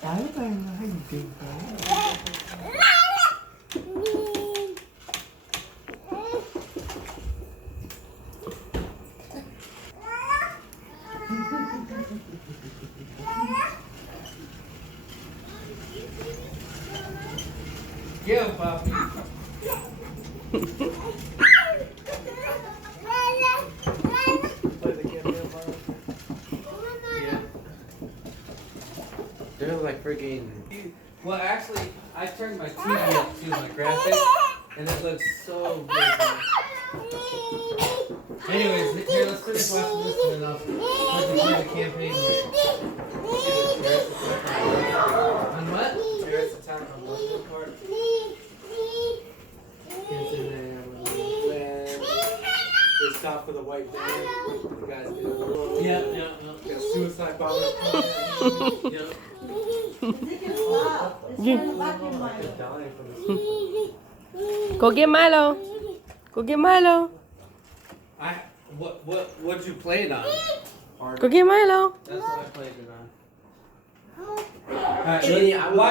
Tayo tayo nakaibigan ka. Yeah, Papi. Yeah. They're like freaking. Well, actually, I turned my TV up to my graphics, and it looks so good. Anyways, here, let's finish watching this, and then I'll let you play the campaign. On what? Terrorist attack on Muslim part. It's in there. When they stop for the white van, the guys get a yeah. Get a suicide bomber. Yeah. Go get Milo. Go get Milo. What'd you play it on? Go get Milo. That's what I played it on. Alright, why